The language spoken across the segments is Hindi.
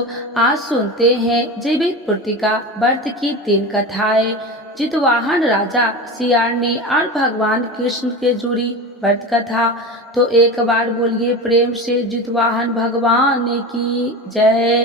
आज सुनते हैं जीवित पुत्रिका व्रत की 3 कथाएं। जितवाहन राजा सियारनी और भगवान कृष्ण के जुड़ी व्रत कथा। तो एक बार बोलिए प्रेम से जितवाहन भगवान की जय।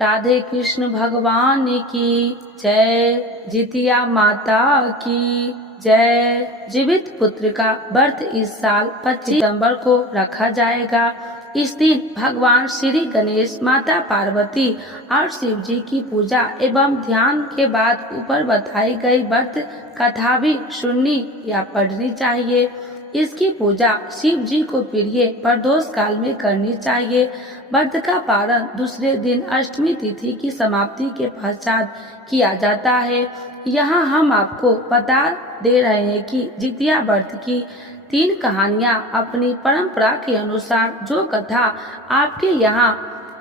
राधे कृष्ण भगवान की जय। जितिया माता की जय। जीवित पुत्र का व्रत इस साल 25 सितंबर को रखा जाएगा। इस दिन भगवान श्री गणेश, माता पार्वती और शिव जी की पूजा एवं ध्यान के बाद ऊपर बताई गई व्रत कथा भी सुननी या पढ़नी चाहिए। इसकी पूजा शिव जी को प्रिय प्रदोष काल में करनी चाहिए। व्रत का पारण दूसरे दिन अष्टमी तिथि की समाप्ति के पश्चात किया जाता है। यहाँ हम आपको बता दे रहे हैं कि जितिया व्रत की 3 कहानियाँ अपनी परंपरा के अनुसार जो कथा आपके यहाँ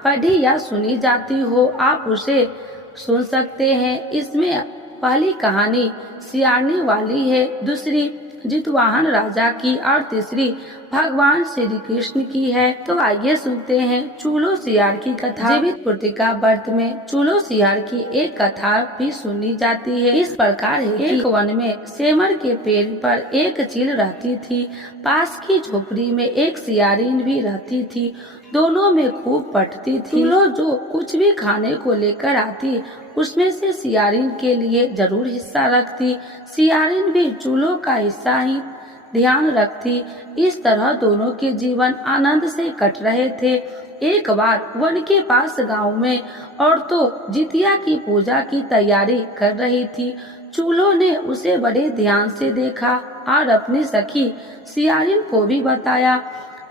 पढ़ी या सुनी जाती हो, आप उसे सुन सकते हैं। इसमें पहली कहानी सियारनी वाली है, दूसरी जितवाहन राजा की और तीसरी भगवान श्री कृष्ण की है। तो आइए सुनते हैं चूलो सियार की कथा। जीवित पुत्रिका व्रत में चूलो सियार की एक कथा भी सुनी जाती है। इस प्रकार है एक वन में सेमर के पेड़ पर एक चील रहती थी। पास की झोपड़ी में एक सियारिन भी रहती थी। दोनों में खूब पटती थी। चूलो जो कुछ भी खाने को लेकर आती उसमें से सियारिन के लिए जरूर हिस्सा रखती। सियारिन भी चूलो का हिस्सा ही ध्यान रखती। इस तरह दोनों के जीवन आनंद से कट रहे थे। एक बार वन के पास गांव में औरतों जितिया की पूजा की तैयारी कर रही थी। चूलो ने उसे बड़े ध्यान से देखा और अपनी सखी सियारिन को भी बताया।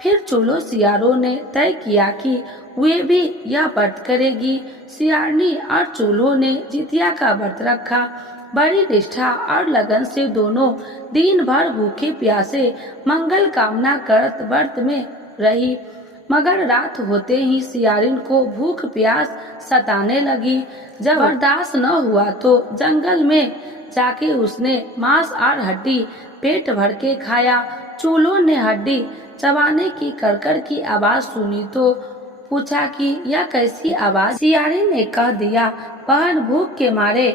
फिर चूलो सियारों ने तय किया कि वे भी यह व्रत करेगी। सियारनी और चूलो ने जितिया का व्रत रखा। बड़ी निष्ठा और लगन से दोनों दिन भर भूखे प्यासे मंगल कामना करत व्रत में रही। मगर रात होते ही सियारिन को भूख प्यास सताने लगी। जब बर्दाश्त न हुआ तो जंगल में जाके उसने मांस और हड्डी पेट भर के खाया। चूलो ने हड्डी चबाने की करकर की आवाज सुनी तो पूछा कि यह कैसी आवाज। सियारिन ने कह दिया, बहन भूख के मारे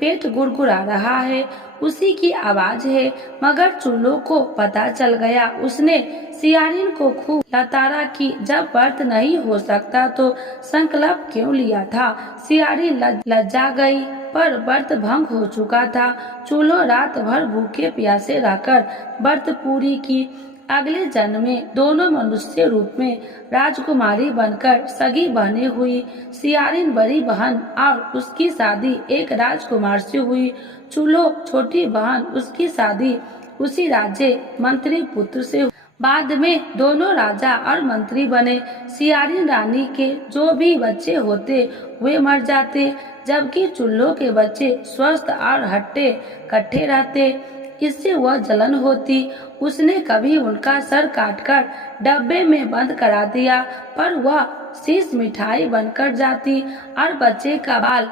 पेट गुड़गुड़ा रहा है, उसी की आवाज है। मगर चूलो को पता चल गया। उसने सियारिन को खूब लताड़ा कि जब व्रत नहीं हो सकता तो संकल्प क्यों लिया था। सियारिन लज्जा गई, पर व्रत भंग हो चुका था। चूलो रात भर भूखे प्यासे रहकर व्रत पूरी की। अगले जन्म में दोनों मनुष्य रूप में राजकुमारी बनकर सगी बहनें हुई। सियारिन बड़ी बहन और उसकी शादी एक राजकुमार से हुई। चूलो छोटी बहन, उसकी शादी उसी राज्य मंत्री पुत्र से हुई। बाद में दोनों राजा और मंत्री बने। सियारिन रानी के जो भी बच्चे होते वे मर जाते, जबकि चूल्हो के बच्चे स्वस्थ और हट्टे कट्टे रहते। इससे वह जलन होती। उसने कभी उनका सर काटकर डब्बे में बंद करा दिया, पर वह शीश मिठाई बनकर जाती और बच्चे का बाल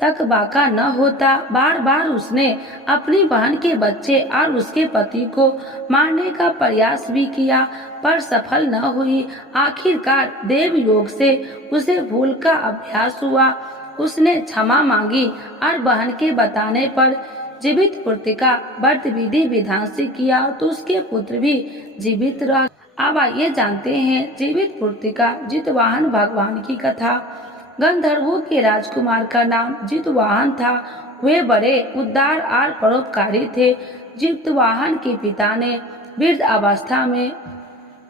तक बाका न होता। बार बार उसने अपनी बहन के बच्चे और उसके पति को मारने का प्रयास भी किया, पर सफल न हुई। आखिरकार देव योग से उसे भूल का अभ्यास हुआ। उसने क्षमा मांगी और बहन के बताने पर जीवित पुत्रिका व्रत विधि विधान से किया तो उसके पुत्र भी जीवित रह। अब आइए जानते हैं जीवित पुत्रिका जितवाहन भगवान की कथा। गंधर्वों के राजकुमार का नाम जितवाहन था। वे बड़े उदार और परोपकारी थे। जितवाहन के पिता ने वृद्ध अवस्था में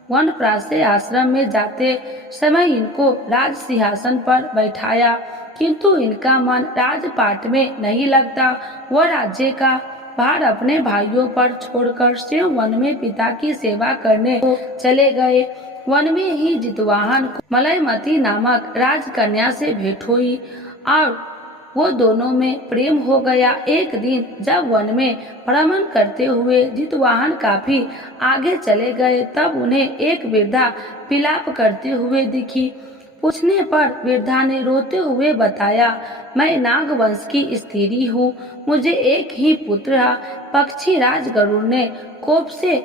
वनप्राशय आश्रम में जाते समय इनको राज सिंहासन पर बैठाया, किंतु इनका मन राजपाट में नहीं लगता। वह राज्य का भार अपने भाइयों पर छोड़कर स्वयं वन में पिता की सेवा करने को चले गए। वन में ही जितवाहन को मलयमती नामक राजकन्या से भेंट हुई और वो दोनों में प्रेम हो गया। एक दिन जब वन में भ्रमण करते हुए जितवाहन काफी आगे चले गए, तब उन्हें एक वृद्धा विलाप करते हुए दिखी। पूछने पर वृद्धा ने रोते हुए बताया, मैं नाग वंश की स्त्री हूँ। मुझे एक ही पुत्र है। पक्षी राज गरुड़ ने कोप से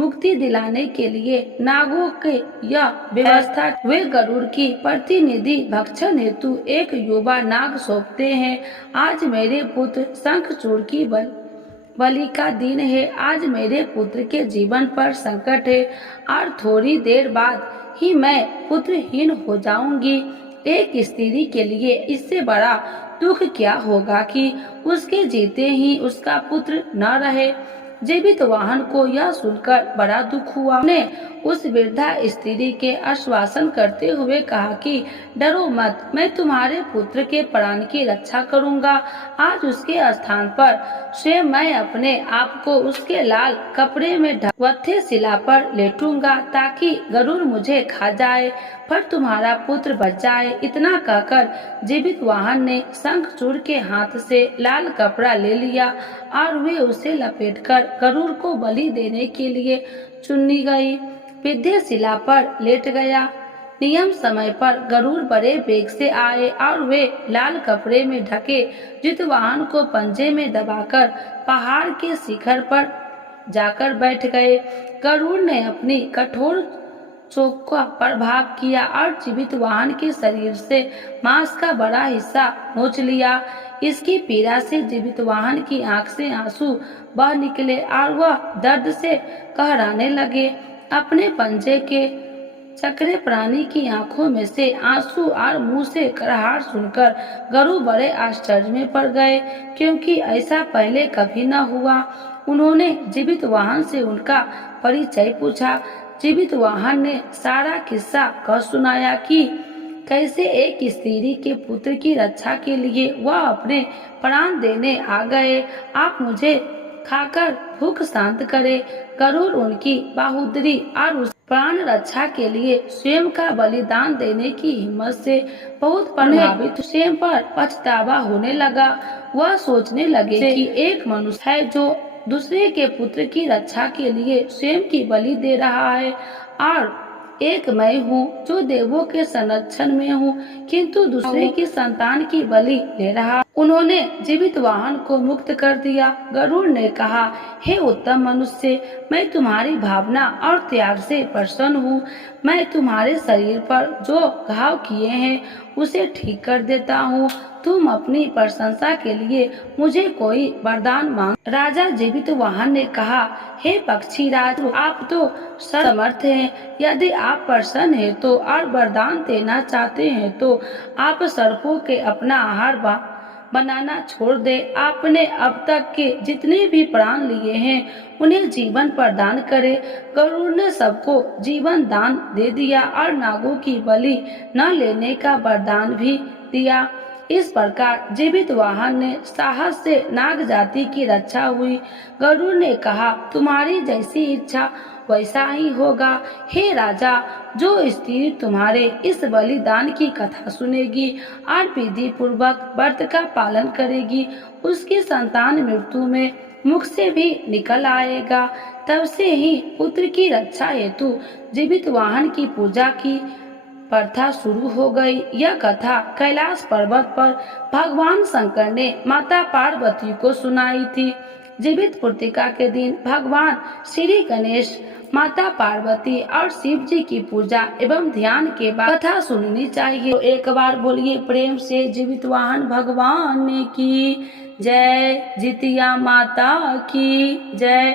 मुक्ति दिलाने के लिए नागों के यह व्यवस्था वे गरुड़ की प्रतिनिधि भक्षण हेतु एक युवा नाग सौंपते हैं। आज मेरे पुत्र शंखचूड़ की बलि का दिन है। आज मेरे पुत्र के जीवन पर संकट है और थोड़ी देर बाद ही मैं पुत्रहीन हो जाऊंगी। एक स्त्री के लिए इससे बड़ा दुख क्या होगा कि उसके जीते ही उसका पुत्र न रहे। जीवित वाहन को यह सुनकर बड़ा दुख हुआ। उन्हें उस वृद्धा स्त्री के आश्वासन करते हुए कहा कि डरो मत, मैं तुम्हारे पुत्र के प्राण की रक्षा करूंगा। आज उसके स्थान पर स्वयं मैं अपने आप को उसके लाल कपड़े में ढक शिला पर लेटूंगा ताकि गरुड़ मुझे खा जाए पर तुम्हारा पुत्र बच जाए। इतना कहकर जीवित वाहन ने शंखचूड़ के हाथ से लाल कपड़ा ले लिया और वे उसे लपेटकर गरुड़ को बलि देने के लिए चुनी गई विद्या शिला पर लेट गया। नियम समय पर गरुड़ बड़े वेग से आए और वे लाल कपड़े में ढके जितवाहन को पंजे में दबाकर पहाड़ के शिखर पर जाकर बैठ गए। गरुड़ ने अपनी कठोर चोक का प्रभाव किया और जीवित वाहन के शरीर से मांस का बड़ा हिस्सा नोच लिया। इसकी पीड़ा से जीवित वाहन की आंख से आंसू बह निकले और वह दर्द से कहराने लगे। अपने पंजे के चक्रे प्राणी की आंखों में से आंसू और मुंह से कराहट सुनकर गरुड़ बड़े आश्चर्य में पड़ गए, क्योंकि ऐसा पहले कभी न हुआ। उन्होंने जीवित वाहन से उनका परिचय पूछा। जीवित वाहन ने सारा किस्सा कह सुनाया कि कैसे एक स्त्री के पुत्र की रक्षा के लिए वह अपने प्राण देने आ गए। आप मुझे खाकर भूख शांत करे। गरुड़ उनकी बहादुरी और उस प्राण रक्षा के लिए स्वयं का बलिदान देने की हिम्मत से बहुत प्रभावित, स्वयं पर पछतावा होने लगा। वह सोचने लगे कि एक मनुष्य है जो दूसरे के पुत्र की रक्षा के लिए स्वयं की बलि दे रहा है और एक मैं हूँ जो देवों के संरक्षण में हूँ किंतु दूसरे की संतान की बलि ले रहा। उन्होंने जीवित वाहन को मुक्त कर दिया। गरुड़ ने कहा, हे उत्तम मनुष्य, मैं तुम्हारी भावना और त्याग से प्रसन्न हूँ। मैं तुम्हारे शरीर पर जो घाव किए हैं उसे ठीक कर देता हूँ। तुम अपनी प्रशंसा के लिए मुझे कोई वरदान मांग। राजा जीवित वाहन ने कहा, हे पक्षीराज, आप तो समर्थ हैं। यदि आप प्रसन्न हैं तो और वरदान देना चाहते हैं तो आप सर्पों के अपना आहार बनाना छोड़ दे। आपने अब तक के जितने भी प्राण लिए हैं उन्हें जीवन प्रदान करे। गरुड़ ने सबको जीवन दान दे दिया और नागों की बलि न लेने का वरदान भी दिया। इस प्रकार जीवित वाहन ने साहस से नाग जाति की रक्षा हुई। गरुड़ ने कहा, तुम्हारी जैसी इच्छा वैसा ही होगा। हे राजा, जो स्त्री तुम्हारे इस बलिदान की कथा सुनेगी और विधि पूर्वक व्रत का पालन करेगी उसकी संतान मृत्यु में मुख से भी निकल आएगा। तब से ही पुत्र की रक्षा हेतु जीवित वाहन की पूजा की प्रथा शुरू हो गई। यह कथा कैलाश पर्वत पर भगवान शंकर ने माता पार्वती को सुनाई थी। जीवित पूर्तिका के दिन भगवान श्री गणेश, माता पार्वती और शिव जी की पूजा एवं ध्यान के बाद कथा सुननी चाहिए। तो एक बार बोलिए प्रेम से जीवित वाहन भगवान की जय, जितिया माता की जय।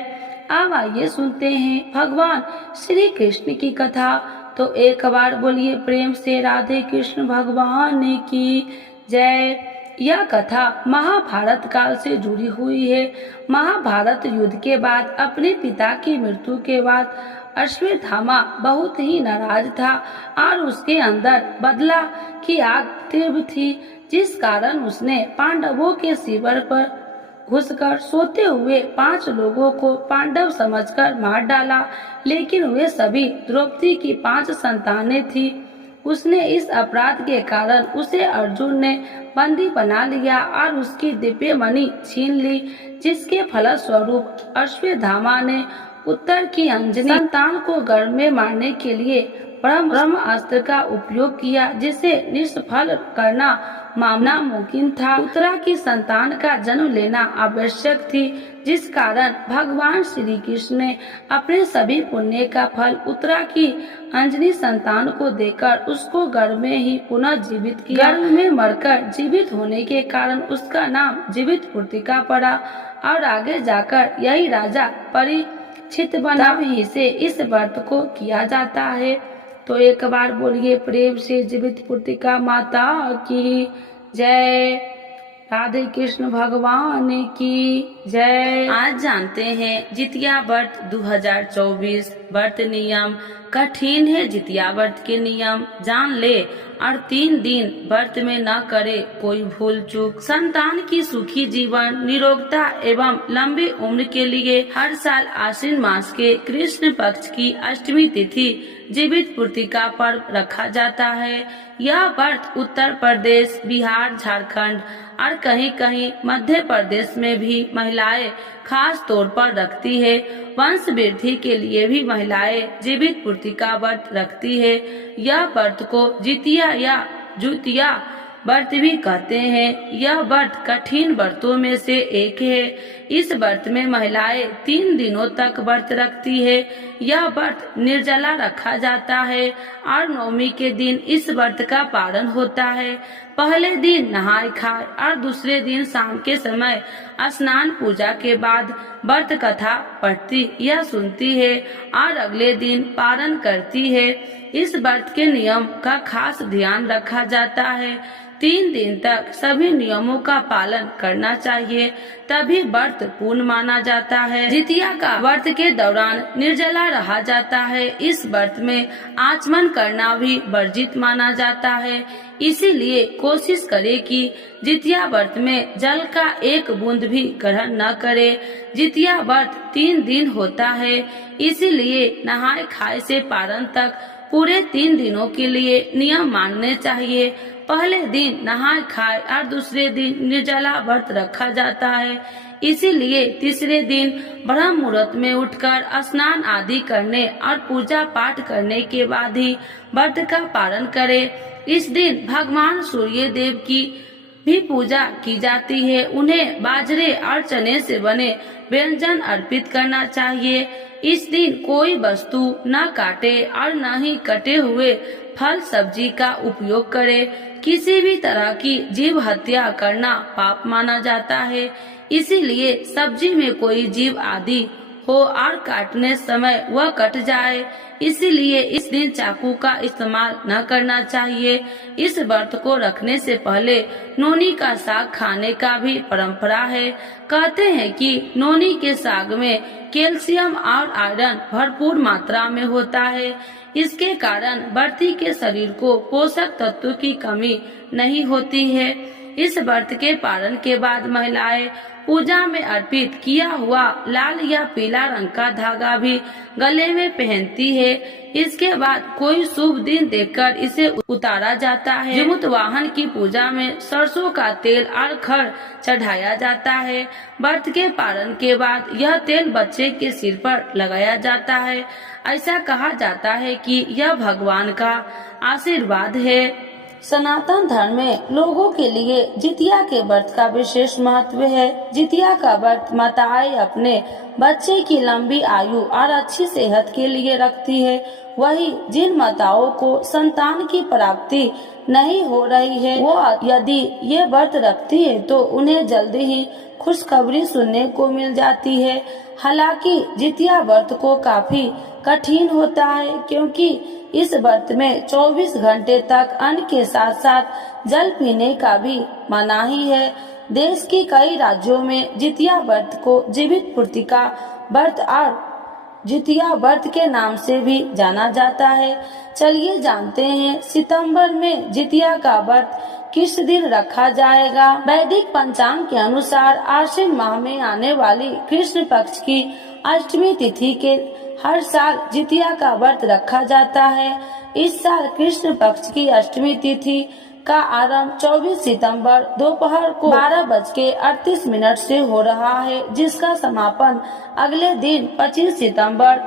अब आइए सुनते हैं भगवान श्री कृष्ण की कथा। तो एक बार बोलिए प्रेम से राधे कृष्ण भगवान की जय। यह कथा महाभारत काल से जुड़ी हुई है। महाभारत युद्ध के बाद अपने पिता की मृत्यु के बाद अश्वत्थामा बहुत ही नाराज था और उसके अंदर बदला की आग तीव्र थी, जिस कारण उसने पांडवों के शिविर पर घुसकर सोते हुए 5 लोगों को पांडव समझकर मार डाला। लेकिन वे सभी द्रौपदी की 5 संतानें थी। उसने इस अपराध के कारण उसे अर्जुन ने बंदी बना लिया और उसकी दिव्य मणि छीन ली, जिसके फलस्वरूप अश्वत्थामा ने उत्तर की अंजनी संतान को गर्भ में मारने के लिए ब्रह्मास्त्र का उपयोग किया, जिसे निष्फल करना मामला मुमकिन था। उत्तरा की संतान का जन्म लेना आवश्यक थी, जिस कारण भगवान श्री कृष्ण ने अपने सभी पुण्य का फल उत्तरा की अंजनी संतान को देकर उसको गर्भ में ही पुनः जीवित किया। गर्भ में मरकर जीवित होने के कारण उसका नाम जीवित पुत्रिका पड़ा और आगे जाकर यही राजा परीक्षित बना। तब ही से इस व्रत को किया जाता है। तो एक बार बोलिए प्रेम से जीवित पुत्रिका माता की जय। राधे कृष्ण भगवान की जय। आज जानते हैं जितिया व्रत 2024 व्रत नियम। कठिन है जितिया व्रत के नियम, जान ले और 3 दिन व्रत में न करे कोई भूल चूक। संतान की सुखी जीवन, निरोगता एवं लंबी उम्र के लिए हर साल आश्विन मास के कृष्ण पक्ष की अष्टमी तिथि जीवित पुत्रिका पर्व रखा जाता है। यह व्रत उत्तर प्रदेश, बिहार, झारखंड और कहीं कहीं मध्य प्रदेश में भी महिलाएं खास तौर पर रखती है। वंश वृद्धि के लिए भी महिलाएं जीवित पुत्रिका व्रत रखती है। यह व्रत को जितिया या जुतिया व्रत भी कहते हैं। यह व्रत कठिन व्रतों में से एक है। इस व्रत में महिलाएं 3 दिनों तक व्रत रखती है। यह व्रत निर्जला रखा जाता है और नवमी के दिन इस व्रत का पारण होता है। पहले दिन नहाय खाए और दूसरे दिन शाम के समय स्नान पूजा के बाद व्रत कथा पढ़ती या सुनती है और अगले दिन पारण करती है। इस व्रत के नियम का खास ध्यान रखा जाता है। 3 दिन तक सभी नियमों का पालन करना चाहिए, तभी व्रत पूर्ण माना जाता है। जितिया का व्रत के दौरान निर्जला रहा जाता है। इस व्रत में आचमन करना भी वर्जित माना जाता है। इसीलिए कोशिश करे कि जितिया व्रत में जल का एक बूंद भी ग्रहण न करे। जितिया व्रत 3 दिन होता है, इसीलिए नहाय खाए से पारण तक पूरे 3 दिनों के लिए नियम मानने चाहिए। पहले दिन नहाय खाए और दूसरे दिन निर्जला व्रत रखा जाता है। इसीलिए तीसरे दिन ब्रह्म मुहूर्त में उठकर स्नान आदि करने और पूजा पाठ करने के बाद ही व्रत का पारण करें। इस दिन भगवान सूर्य देव की भी पूजा की जाती है। उन्हें बाजरे और चने से बने व्यंजन अर्पित करना चाहिए। इस दिन कोई वस्तु न काटे और न ही कटे हुए फल सब्जी का उपयोग करे। किसी भी तरह की जीव हत्या करना पाप माना जाता है। इसीलिए सब्जी में कोई जीव आदि हो और काटने समय वह कट जाए, इसीलिए इस दिन चाकू का इस्तेमाल न करना चाहिए। इस व्रत को रखने से पहले नोनी का साग खाने का भी परंपरा है। कहते हैं कि नोनी के साग में कैल्शियम और आयरन भरपूर मात्रा में होता है। इसके कारण व्रती के शरीर को पोषक तत्वों की कमी नहीं होती है। इस व्रत के पारण के बाद महिलाएं पूजा में अर्पित किया हुआ लाल या पीला रंग का धागा भी गले में पहनती है। इसके बाद कोई शुभ दिन देखकर इसे उतारा जाता है। जीमूत वाहन की पूजा में सरसों का तेल और खड़ चढ़ाया जाता है। व्रत के पारण के बाद यह तेल बच्चे के सिर पर लगाया जाता है। ऐसा कहा जाता है कि यह भगवान का आशीर्वाद है। सनातन धर्म में लोगों के लिए जितिया के व्रत का विशेष महत्व है। जितिया का व्रत माताएं अपने बच्चे की लंबी आयु और अच्छी सेहत के लिए रखती है। वही जिन माताओं को संतान की प्राप्ति नहीं हो रही है, वो यदि ये व्रत रखती है तो उन्हें जल्दी ही खुशखबरी सुनने को मिल जाती है। हालांकि जितिया व्रत को काफी कठिन होता है, क्योंकि इस व्रत में 24 घंटे तक अन्न के साथ साथ जल पीने का भी मनाही है। देश के कई राज्यों में जितिया व्रत को जीवित पुत्रिका व्रत और जितिया व्रत के नाम से भी जाना जाता है। चलिए जानते हैं सितंबर में जितिया का व्रत किस दिन रखा जाएगा। वैदिक पंचांग के अनुसार आश्विन माह में आने वाली कृष्ण पक्ष की अष्टमी तिथि के हर साल जितिया का व्रत रखा जाता है। इस साल कृष्ण पक्ष की अष्टमी तिथि का आरंभ 24 सितंबर दोपहर को 12:38 से हो रहा है, जिसका समापन अगले दिन 25 सितंबर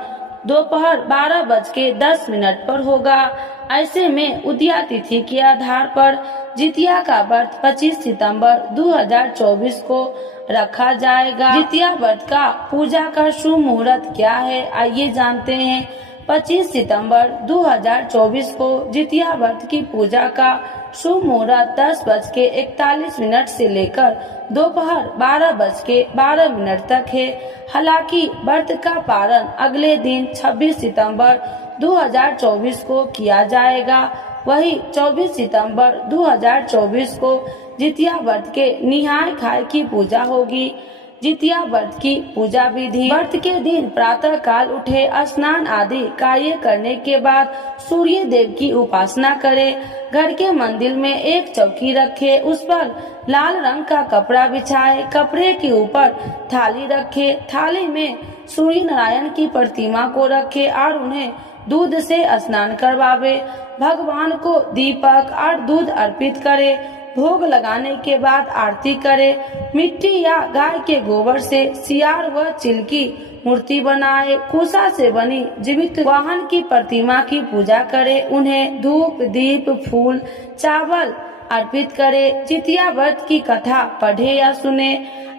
दोपहर 12:10 पर होगा। ऐसे में उदया तिथि के आधार पर जितिया का व्रत 25 सितंबर 2024 को रखा जाएगा। जितिया व्रत का पूजा का शुभ मुहूर्त क्या है, आइए जानते हैं। 25 सितंबर 2024 को जितिया व्रत की पूजा का शुभ मुहूर्त 10:41 से लेकर दोपहर 12:12 तक है। हालांकि व्रत का पारण अगले दिन 26 सितंबर 2024 को किया जाएगा। वही 24 सितंबर 2024 को जितिया व्रत के निहाय खाए की पूजा होगी। जितिया व्रत की पूजा विधि। व्रत के दिन प्रातः काल उठे, स्नान आदि कार्य करने के बाद सूर्य देव की उपासना करें। घर के मंदिर में एक चौकी रखे, उस पर लाल रंग का कपड़ा बिछाए, कपड़े के ऊपर थाली रखे, थाली में सूर्य नारायण की प्रतिमा को रखे और उन्हें दूध से स्नान करवावे। भगवान को दीपक और दूध अर्पित करे। भोग लगाने के बाद आरती करे। मिट्टी या गाय के गोबर से सियार व चिल की मूर्ति बनाए। कुशा से बनी जीवित वाहन की प्रतिमा की पूजा करे। उन्हें धूप, दीप, फूल, चावल अर्पित करे। जितिया व्रत की कथा पढ़े या सुने।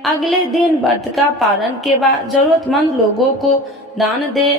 अगले दिन व्रत का पारण के बाद जरूरतमंद लोगों को दान दे।